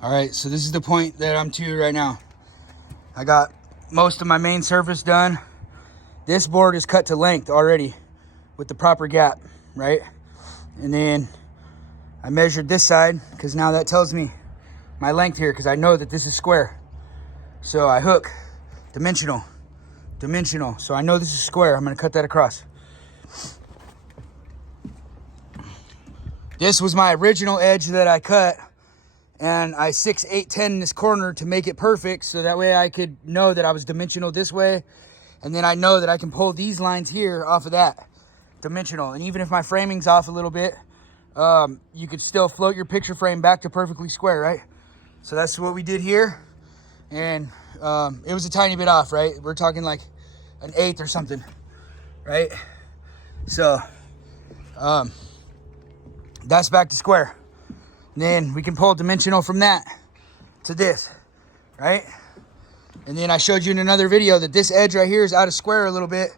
All right, so this is the point that I'm to right now. I got most of my main surface done. This board is cut to length already with the proper gap, right? And then I measured this side because now that tells me my length here because I know that this is square. So I hook dimensional. So I know this is square. I'm gonna cut that across. This was my original edge that I cut, and I 6, 8, 10 this corner to make it perfect so that way I could know that I was dimensional this way, and then I know that I can pull these lines here off of that dimensional. And even if my framing's off a little bit, you could still float your picture frame back to perfectly square, right? So that's what we did here, and it was a tiny bit off, right? We're talking like an 1/8 or something, right? So that's back to square. And then we can pull dimensional from that to this, right? And then I showed you in another video that this edge right here is out of square a little bit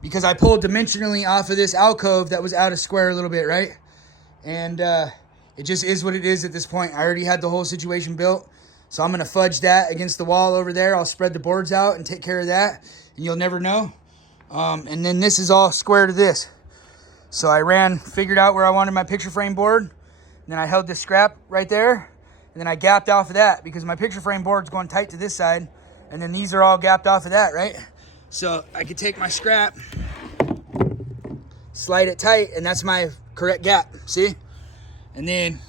because I pulled dimensionally off of this alcove that was out of square a little bit, right? And it just is what it is at this point. I already had the whole situation built. So I'm gonna fudge that against the wall over there. I'll spread the boards out and take care of that, and you'll never know. And then this is all square to this. So I figured out where I wanted my picture frame board. And then I held this scrap right there. And then I gapped off of that because my picture frame board's going tight to this side. And then these are all gapped off of that, right? So I could take my scrap, slide it tight, and that's my correct gap, see? And then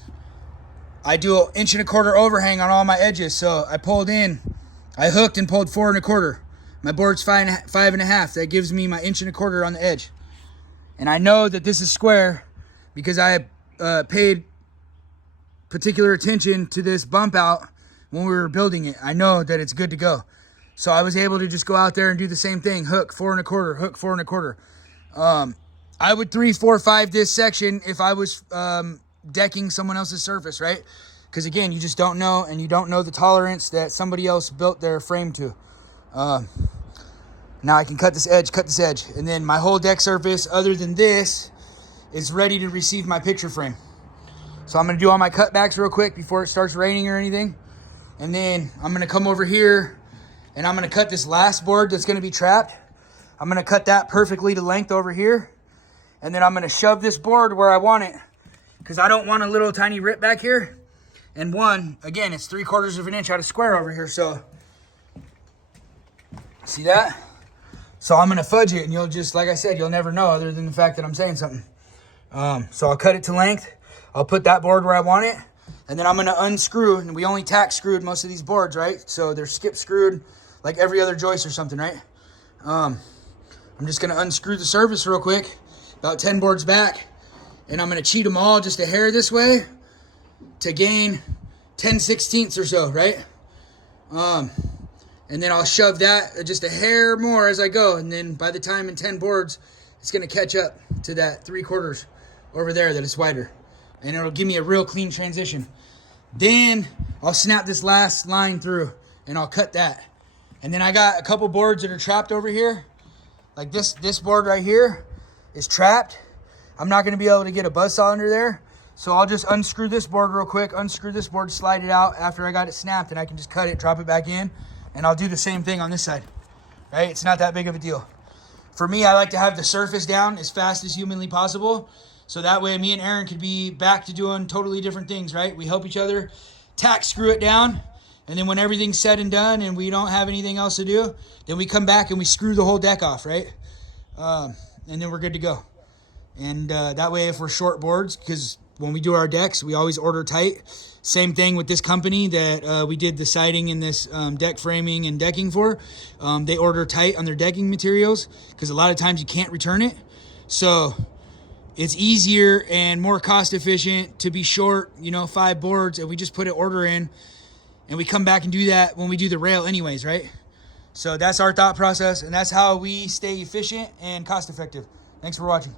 I do 1 1/4 inch overhang on all my edges. So I hooked and pulled 4 1/4. My board's 5 1/2. That gives me my 1 1/4 inch on the edge. And I know that this is square because I paid particular attention to this bump out when we were building it. I know that it's good to go. So I was able to just go out there and do the same thing. Hook 4 1/4, hook 4 1/4. I would 3, 4, 5 this section if I was decking someone else's surface, right? Because again, you just don't know, and you don't know the tolerance that somebody else built their frame to. Now I can cut this edge, and then my whole deck surface, other than this, is ready to receive my picture frame. So I'm gonna do all my cutbacks real quick before it starts raining or anything. And then I'm gonna come over here and I'm gonna cut this last board that's gonna be trapped. I'm gonna cut that perfectly to length over here. And then I'm gonna shove this board where I want it because I don't want a little tiny rip back here. And again, it's 3/4 inch out of square over here. So see that? So I'm gonna fudge it, and you'll just, like I said, you'll never know other than the fact that I'm saying something. So I'll cut it to length. I'll put that board where I want it, and then I'm gonna unscrew, and we only tack screwed most of these boards, right? So they're skip screwed like every other joist or something, right? I'm just gonna unscrew the surface real quick, about 10 boards back, and I'm gonna cheat them all just a hair this way to gain 10/16 or so, right? And then I'll shove that just a hair more as I go. And then by the time in 10 boards, it's gonna catch up to that 3/4 over there that is wider. And it'll give me a real clean transition. Then I'll snap this last line through and I'll cut that. And then I got a couple boards that are trapped over here. Like this board right here is trapped. I'm not gonna be able to get a buzzsaw under there. So I'll just unscrew this board real quick, unscrew this board, slide it out after I got it snapped, and I can just cut it, drop it back in. And I'll do the same thing on this side, right? It's not that big of a deal. For me, I like to have the surface down as fast as humanly possible. So that way me and Aaron could be back to doing totally different things, right? We help each other tack screw it down. And then when everything's said and done and we don't have anything else to do, then we come back and we screw the whole deck off, right? And then we're good to go. And that way if we're short boards, because when we do our decks, we always order tight. Same thing with this company that we did the siding and this deck framing and decking for. They order tight on their decking materials because a lot of times you can't return it. So it's easier and more cost efficient to be short, 5 boards, and we just put an order in and we come back and do that when we do the rail anyways, right? So that's our thought process, and that's how we stay efficient and cost effective. Thanks for watching.